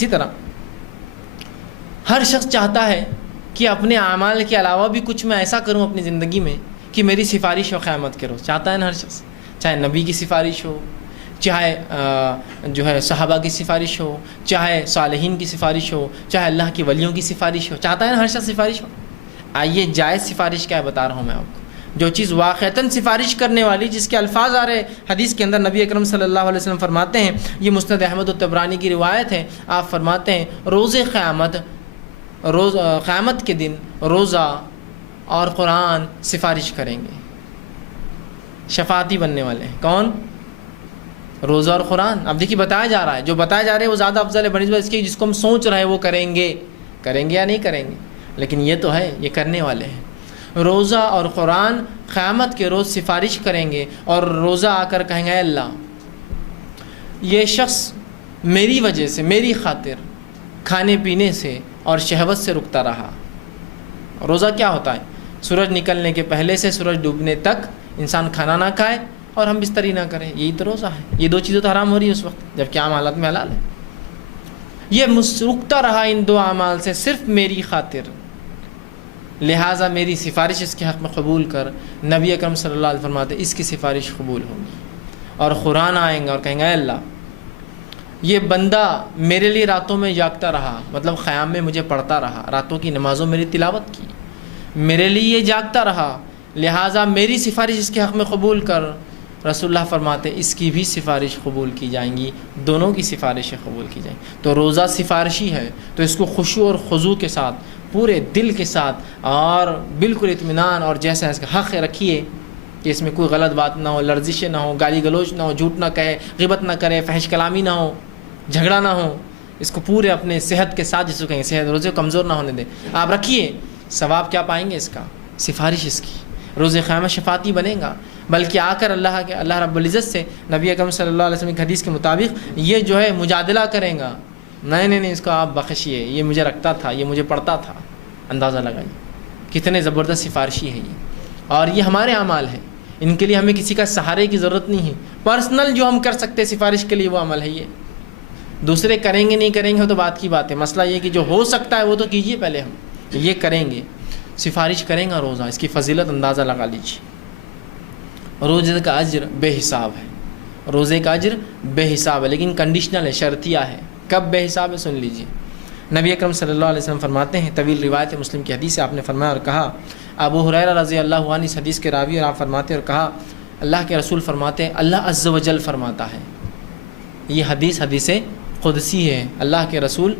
اسی طرح ہر شخص چاہتا ہے کہ اپنے اعمال کے علاوہ بھی کچھ میں ایسا کروں اپنی زندگی میں کہ میری سفارش ہو قیامت کے روز. چاہتا ہے نا ہر شخص, چاہے نبی کی سفارش ہو, چاہے جو ہے صحابہ کی سفارش ہو, چاہے صالحین کی سفارش ہو, چاہے اللہ کے ولیوں کی سفارش ہو. چاہتا ہے نا ہر شخص سفارش ہو. آئیے جائز سفارش کیا ہے بتا رہا ہوں میں آپ کو. جو چیز واقعتاً سفارش کرنے والی, جس کے الفاظ آ رہے حدیث کے اندر, نبی اکرم صلی اللہ علیہ وسلم فرماتے ہیں, یہ مسند احمد الطبرانی کی روایت ہے, آپ فرماتے ہیں روز قیامت کے دن روزہ اور قرآن سفارش کریں گے, شفاعتی بننے والے ہیں. کون؟ روزہ اور قرآن. اب دیکھیے بتایا جا رہا ہے, جو بتایا جا رہا ہے وہ زیادہ افضل ہے بنسبت اس کے جس کو ہم سوچ رہے ہیں وہ کریں گے یا نہیں کریں گے, لیکن یہ تو ہے, یہ کرنے والے ہیں. روزہ اور قرآن قیامت کے روز سفارش کریں گے, اور روزہ آ کر کہیں گے اے اللہ یہ شخص میری وجہ سے, میری خاطر کھانے پینے سے اور شہوت سے رکتا رہا. روزہ کیا ہوتا ہے؟ سورج نکلنے کے پہلے سے سورج ڈوبنے تک انسان کھانا نہ کھائے اور ہم بستری نہ کریں, یہی تو روزہ ہے. یہ دو چیزیں تو حرام ہو رہی ہے اس وقت, جبکہ عام حالات میں حلال ہے. یہ رکتا رہا ان دو اعمال سے صرف میری خاطر, لہٰذا میری سفارش اس کے حق میں قبول کر. نبی اکرم صلی اللہ علیہ وسلم فرماتے اس کی سفارش قبول ہوگی. اور قرآن آئیں گا اور کہیں گے اے اللہ یہ بندہ میرے لیے راتوں میں جاگتا رہا, مطلب قیام میں مجھے پڑھتا رہا, راتوں کی نمازوں میری تلاوت کی, میرے لیے یہ جاگتا رہا, لہٰذا میری سفارش اس کے حق میں قبول کر. رسول اللہ فرماتے اس کی بھی سفارش قبول کی جائیں گی, دونوں کی سفارشیں قبول کی جائیں گی. تو روزہ سفارشی ہے, تو اس کو خشوع اور خضوع کے ساتھ, پورے دل کے ساتھ اور بالکل اطمینان اور جیسا اس کا حق رکھیے کہ اس میں کوئی غلط بات نہ ہو, لرزشیں نہ ہو, گالی گلوچ نہ ہو, جھوٹ نہ کہے, غیبت نہ کرے, فحش کلامی نہ ہو, جھگڑا نہ ہو. اس کو پورے اپنے صحت کے ساتھ, جس کو کہیں صحت روزے کو کمزور نہ ہونے دیں, آپ رکھیے. ثواب کیا پائیں گے اس کا؟ سفارش اس کی. روز قیامت شفاعتی بنے گا, بلکہ آ کر اللہ رب العزت سے نبی اکرم صلی اللہ علیہ وسلم کی حدیث کے مطابق یہ جو ہے مجادلہ کریں گا, نہیں اس کو آپ بخشیے, یہ مجھے رکھتا تھا, یہ مجھے پڑھتا تھا. اندازہ لگائیے کتنے زبردست سفارشی ہے یہ. اور یہ ہمارے اعمال ہیں, ان کے لیے ہمیں کسی کا سہارے کی ضرورت نہیں ہے. پرسنل جو ہم کر سکتے سفارش کے لیے وہ عمل ہے یہ. دوسرے کریں گے نہیں کریں گے تو بات کی بات ہے. مسئلہ یہ کہ جو ہو سکتا ہے وہ تو کیجیے پہلے, ہم یہ کریں گے, سفارش کریں گا روزہ, اس کی فضیلت اندازہ لگا لیجیے. روزے کا اجر بے حساب ہے, روزے کا اجر بے حساب ہے, لیکن کنڈیشنل ہے, شرطیہ ہے. کب بے حساب ہے سن لیجیے. نبی اکرم صلی اللہ علیہ وسلم فرماتے ہیں, طویل روایت مسلم کی حدیث ہے, آپ نے فرمایا اور کہا, ابو ہریرہ رضی اللہ عنہ اس حدیث کے راوی, اور آپ فرماتے اور کہا اللہ کے رسول فرماتے ہیں اللہ عز و جل فرماتا ہے. یہ حدیث قدسی ہے, اللہ کے رسول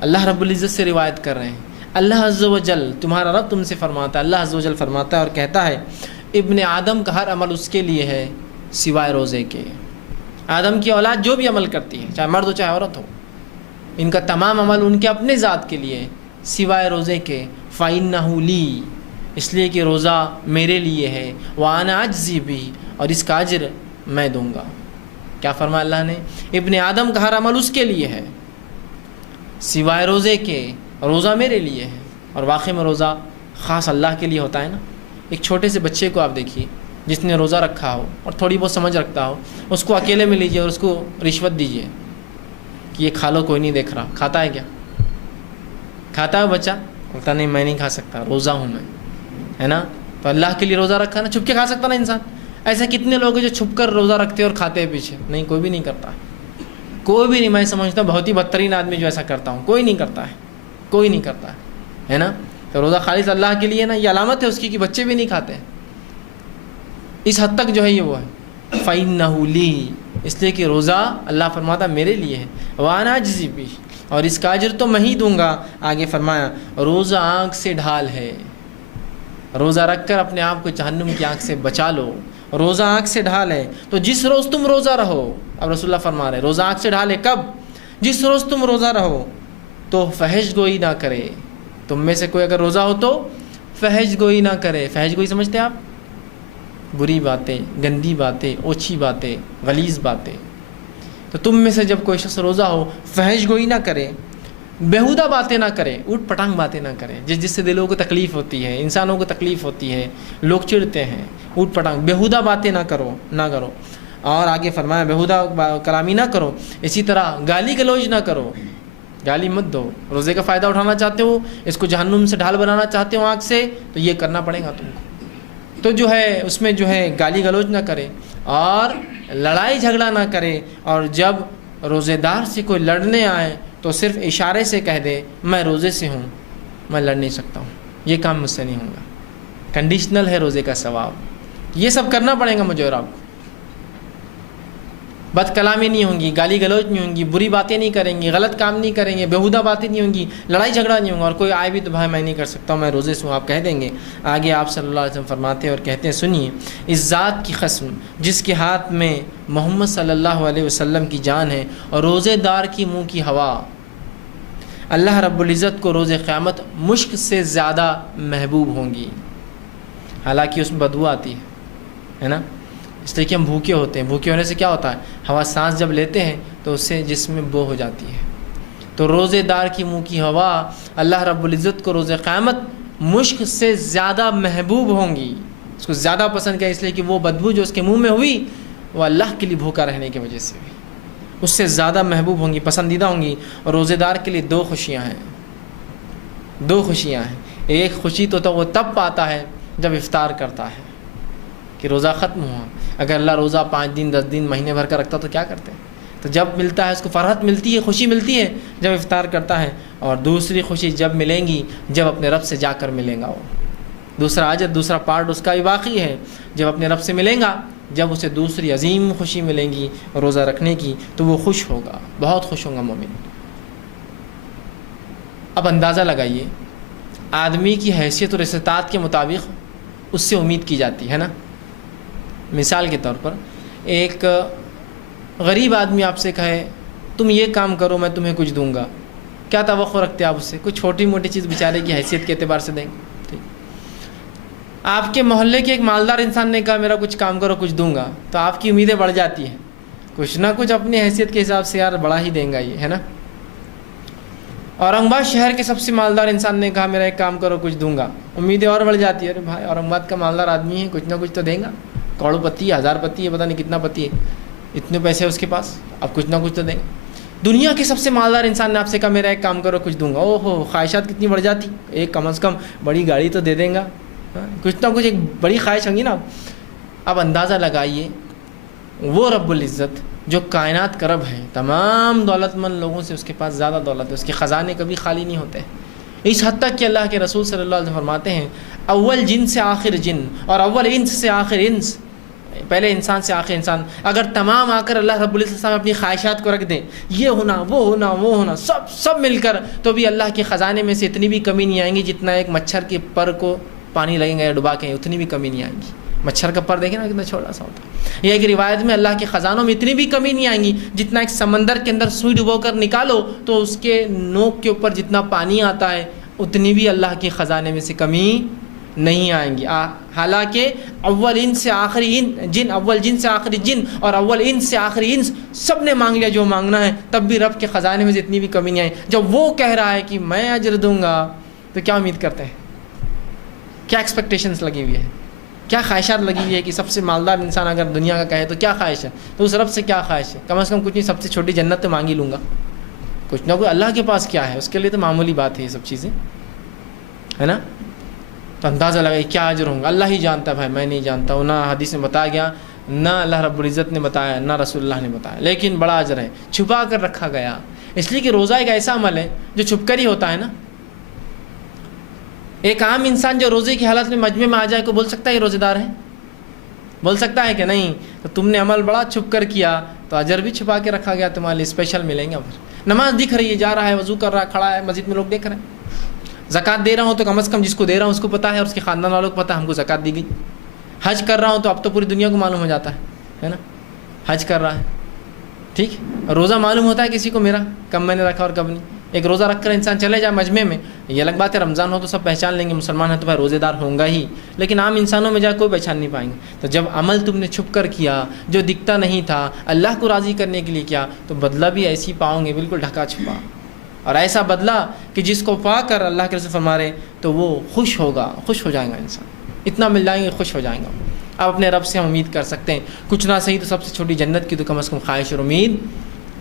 اللہ رب العزت سے روایت کر رہے ہیں. اللہ عز و جل تمہارا رب تم سے فرماتا ہے, اللہ عز و جل فرماتا ہے اور کہتا ہے ابن آدم کا ہر عمل اس کے لیے ہے سوائے روزے کے. آدم کی اولاد جو بھی عمل کرتی ہے, چاہے مرد ہو چاہے عورت ہو, ان کا تمام عمل ان کے اپنے ذات کے لیے سوائے روزے کے. فَإِنَّهُ لِي, اس لیے کہ روزہ میرے لیے ہے, وَأَنَا أَجْزِي بِهِ, اور اس کا اجر میں دوں گا. کیا فرمایا اللہ نے؟ ابن آدم کا ہر عمل اس کے لیے ہے سوائے روزے کے, روزہ میرے لیے ہے. اور واقعی میں روزہ خاص اللہ کے لیے ہوتا ہے نا. ایک چھوٹے سے بچے کو آپ دیکھیے جس نے روزہ رکھا ہو اور تھوڑی بہت سمجھ رکھتا ہو, اس کو اکیلے میں لیجیے اور اس کو رشوت دیجیے کہ یہ کھا لو, کوئی نہیں دیکھ رہا. کھاتا ہے کیا؟ کھاتا ہے بچہ؟ بولتا نہیں میں نہیں کھا سکتا, روزہ ہوں میں, ہے نا. تو اللہ کے لیے روزہ رکھا نا, چھپ کے کھا سکتا نا انسان. ایسے کتنے لوگ ہیں جو چھپ کر روزہ رکھتے اور کھاتے ہیں پیچھے؟ نہیں, کوئی بھی نہیں کرتا, کوئی بھی نہیں. میں سمجھتا ہوں بہت ہی بدترین آدمی جو ایسا کرتا ہوں, کوئی نہیں کرتا ہے, کوئی نہیں کرتا ہے نا. تو روزہ خالص اللہ کے لیے نا, یہ علامت ہے اس کی کہ بچے بھی نہیں کھاتے ہیں. اس حد تک جو ہے یہ وہ ہے. فَإِنَّهُ لِي, اس لیے کہ روزہ اللہ فرماتا میرے لیے ہے, وَأَنَا أَجْزِي بِهِ, اور اس کا اجر تو میں ہی دوں گا. آگے فرمایا روزہ آنکھ سے ڈھال ہے, روزہ رکھ کر اپنے آپ کو جہنم کی آنکھ سے بچا لو. روزہ آنکھ سے ڈھال ہے, تو جس روز تم روزہ رہو, اب رسول اللہ فرما رہے روزہ آنکھ سے ڈھال ہے کب؟ جس روز تم روزہ رہو تو فحش گوئی نہ کرے. تم میں سے کوئی اگر روزہ ہو تو فحش گوئی نہ کرے. فحش گوئی سمجھتے ہیں آپ؟ بری باتیں, گندی باتیں, اوچھی باتیں, غلیظ باتیں. تو تم میں سے جب کوئی شخص روزہ ہو فحش گوئی نہ کرے, بیہودہ باتیں نہ کرے, اوٹ پٹانگ باتیں نہ کرے, جس سے دلوں کو تکلیف ہوتی ہے, انسانوں کو تکلیف ہوتی ہے, لوگ چڑھتے ہیں. اوٹ پٹانگ بیہودہ باتیں نہ کرو. اور آگے فرمایا بیہودہ کلامی نہ کرو. اسی طرح گالی گلوچ نہ کرو, گالی مت دو. روزے کا فائدہ اٹھانا چاہتے ہو, اس کو جہنم سے ڈھال بنانا چاہتے ہو آنکھ سے, تو یہ کرنا پڑے گا تم کو. تو جو ہے اس میں جو ہے گالی گلوچ نہ کرے اور لڑائی جھگڑا نہ کرے, اور جب روزے دار سے کوئی لڑنے آئے تو صرف اشارے سے کہہ دے میں روزے سے ہوں, میں لڑ نہیں سکتا ہوں, یہ کام مجھ سے نہیں ہوگا. کنڈیشنل ہے روزے کا ثواب. یہ سب کرنا پڑے گا مجھے اور آپ کو. بد کلامی نہیں ہوں گی, گالی گلوچ نہیں ہوں گی, بری باتیں نہیں کریں گے, غلط کام نہیں کریں گے, بیہودہ باتیں نہیں ہوں گی, لڑائی جھگڑا نہیں ہوگا. اور کوئی آئے بھی تو بھائی میں نہیں کر سکتا ہوں, میں روزے سے ہوں, آپ کہہ دیں گے. آگے آپ صلی اللہ علیہ وسلم فرماتے ہیں اور کہتے ہیں سنیے, اس ذات کی قسم جس کے ہاتھ میں محمد صلی اللہ علیہ وسلم کی جان ہے اور روزے دار کی منہ کی ہوا, اللہ رب العزت کو روز قیامت مشک سے زیادہ محبوب ہوں گی. حالانکہ اس میں بدبو آتی ہے نا, اس لیے کہ ہم بھوکے ہوتے ہیں. بھوکے ہونے سے کیا ہوتا ہے, ہوا سانس جب لیتے ہیں تو اس سے جسم میں بو ہو جاتی ہے. تو روزے دار کی منہ کی ہوا اللہ رب العزت کو روز قیامت مشک سے زیادہ محبوب ہوں گی. اس کو زیادہ پسند کیا, اس لیے کہ وہ بدبو جو اس کے منہ میں ہوئی وہ اللہ کے لیے بھوکا رہنے کی وجہ سے ہوئی, اس سے زیادہ محبوب ہوں گی, پسندیدہ ہوں گی. اور روزے دار کے لیے دو خوشیاں ہیں. ایک خوشی تو وہ تب پاتا ہے جب افطار کرتا ہے کہ روزہ ختم ہوا. اگر اللہ روزہ 5 دن 10 دن مہینے بھر کا رکھتا تو کیا کرتے ہیں, تو جب ملتا ہے اس کو فرحت ملتی ہے, خوشی ملتی ہے جب افطار کرتا ہے. اور دوسری خوشی جب ملیں گی جب اپنے رب سے جا کر ملیں گا. وہ دوسرا اجر, دوسرا پارٹ اس کا بھی باقی ہے. جب اپنے رب سے ملیں گا, جب اسے دوسری عظیم خوشی ملیں گی روزہ رکھنے کی, تو وہ خوش ہوگا, بہت خوش ہوگا مومن. اب اندازہ لگائیے, آدمی کی حیثیت اور استطاعت کے مطابق اس سے امید کی جاتی ہے نا. مثال کے طور پر ایک غریب آدمی آپ سے کہے تم یہ کام کرو میں تمہیں کچھ دوں گا, کیا توقع رکھتے آپ اس سے؟ کچھ چھوٹی موٹی چیز بیچارے کی حیثیت کے اعتبار سے دیں گے. ٹھیک, آپ کے محلے کے ایک مالدار انسان نے کہا میرا کچھ کام کرو کچھ دوں گا, تو آپ کی امیدیں بڑھ جاتی ہیں. کچھ نہ کچھ اپنی حیثیت کے حساب سے یار بڑا ہی دیں گا یہ, ہے نا. اورنگ آباد شہر کے سب سے مالدار انسان نے کہا میرا ایک کام کرو کچھ دوں گا, امیدیں اور بڑھ جاتی ہے. ارے بھائی اورنگ آباد کا مالدار آدمی ہے, کچھ نہ کچھ تو دیں گا, کروڑ پتی ہے, 1000 پتی ہے, پتہ نہیں کتنا پتی ہے, اتنے پیسے اس کے پاس, اب کچھ نہ کچھ تو دیں گے. دنیا کے سب سے مالدار انسان نے آپ سے کہا میرا ایک کام کرو کچھ دوں گا, او ہو خواہشات کتنی بڑھ جاتی. ایک کم از کم بڑی گاڑی تو دے دیں گا, کچھ نہ کچھ ایک بڑی خواہش ہوگی نا. اب اندازہ لگائیے, وہ رب العزت جو کائنات کا رب ہے, تمام دولت مند لوگوں سے اس کے پاس زیادہ دولت ہے, اس کے خزانے کبھی خالی نہیں ہوتے. اس حد تک کہ اللہ کے رسول صلی اللہ علیہ وسلم فرماتے ہیں اول جن سے آخر جن اور اول انس سے آخر انس, پہلے انسان سے آخر انسان, اگر تمام آ کر اللہ رب العزت صاحب اپنی خواہشات کو رکھ دیں, یہ ہونا وہ ہونا وہ ہونا سب مل کر, تو بھی اللہ کے خزانے میں سے اتنی بھی کمی نہیں آئیں گی جتنا ایک مچھر کے پر کو پانی لگیں گا یا ڈبا کے, اتنی بھی کمی نہیں آئیں گی. مچھر کا پر دیکھیں نا کتنا چھوٹا سا ہوتا ہے. یہ ایک روایت میں اللہ کے خزانوں میں اتنی بھی کمی نہیں آئیں گی جتنا ایک سمندر کے اندر سوئی ڈبو کر نکالو تو اس کے نوک کے اوپر جتنا پانی آتا ہے اتنی بھی اللہ کے خزانے میں سے کمی نہیں آئیں گی. حالانکہ اول ان سے آخری جن, اول جن سے آخری جن اور اول ان سے آخری انس سب نے مانگ لیا جو مانگنا ہے, تب بھی رب کے خزانے میں سے اتنی بھی کمی نہیں آئی. جب وہ کہہ رہا ہے کہ میں اجر دوں گا تو کیا امید کرتے ہیں, کیا ایکسپیکٹیشنس لگی ہوئی ہے, کیا خواہشات لگی ہوئی ہے کہ سب سے مالدار انسان اگر دنیا کا کہے تو کیا خواہش ہے, تو اس رب سے کیا خواہش ہے؟ کم از کم کچھ نہیں, سب سے چھوٹی جنت تو مانگ ہی لوں گا, کچھ نہ کوئی. اللہ کے پاس کیا ہے, اس کے لیے تو معمولی بات ہے یہ سب چیزیں, ہے نا. تو اندازہ لگائی کیا اجر ہوں گا, اللہ ہی جانتا ہے بھائی, میں نہیں جانتا ہوں, نہ حدیث میں بتایا گیا, نہ اللہ رب العزت نے بتایا, نہ رسول اللہ نے بتایا, لیکن بڑا اجر ہے, چھپا کر رکھا گیا. اس لیے کہ روزہ ایک ایسا عمل ہے جو چھپ کر ہی ہوتا ہے نا. ایک عام انسان جو روزے کی حالت میں مجمع میں آ جائے کو بول سکتا ہے یہ روزے دار ہے, بول سکتا ہے کہ نہیں؟ تو تم نے عمل بڑا چھپ کر کیا تو اجر بھی چھپا کے رکھا گیا, تمہارے لیے اسپیشل ملیں گے. پھر نماز دکھ رہی ہے, جا رہا ہے, وضو کر رہا ہے, کھڑا ہے, مسجد میں لوگ دیکھ رہے ہیں. زکوٰۃ دے رہا ہوں تو کم از کم جس کو دے رہا ہوں اس کو پتہ ہے اور اس کے خاندان والوں کو پتہ ہے ہم کو زکوٰۃ دی گئی. حج کر رہا ہوں تو اب تو پوری دنیا کو معلوم ہو جاتا ہے نا, حج کر رہا ہے. ٹھیک, روزہ معلوم ہوتا ہے کسی کو میرا کب میں نے رکھا اور کب نہیں. ایک روزہ رکھ کر انسان چلے جائے مجمع میں, یہ الگ بات ہے, رمضان ہو تو سب پہچان لیں گے مسلمان ہے تو بھائی روزے دار ہوں گا ہی, لیکن عام انسانوں میں جا کوئی پہچان نہیں پائیں گے. تو جب عمل تم نے چھپ کر کیا جو دکھتا نہیں تھا, اللہ کو راضی کرنے کے لیے کیا, تو بدلہ بھی ایسی پاؤں گے, بالکل ڈھکا چھپا, اور ایسا بدلہ کہ جس کو پا کر اللہ کے رسول فرما رہے تو وہ خوش ہوگا, خوش ہو جائے گا انسان, اتنا مل جائیں گے خوش ہو جائیں گا. اب اپنے رب سے ہم امید کر سکتے ہیں, کچھ نہ صحیح تو سب سے چھوٹی جنت کی تو کم از کم خواہش اور امید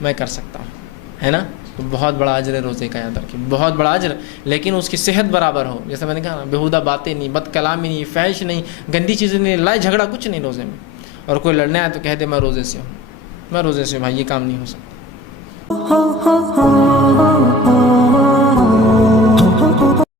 میں کر سکتا ہوں, ہے نا. تو بہت بڑا اجر ہے روزے کا، یاد رکھیے بہت بڑا اجر، لیکن اس کی صحت برابر ہو. جیسے میں نے کہا نا، بیہودہ باتیں نہیں، بد کلامی نہیں، فحش نہیں، گندی چیزیں نہیں، لڑائی جھگڑا کچھ نہیں روزے میں. اور کوئی لڑنے آئے تو کہہ دے میں روزے سے ہوں، میں روزے سے ہوں، بھائی یہ کام نہیں ہو سکتا.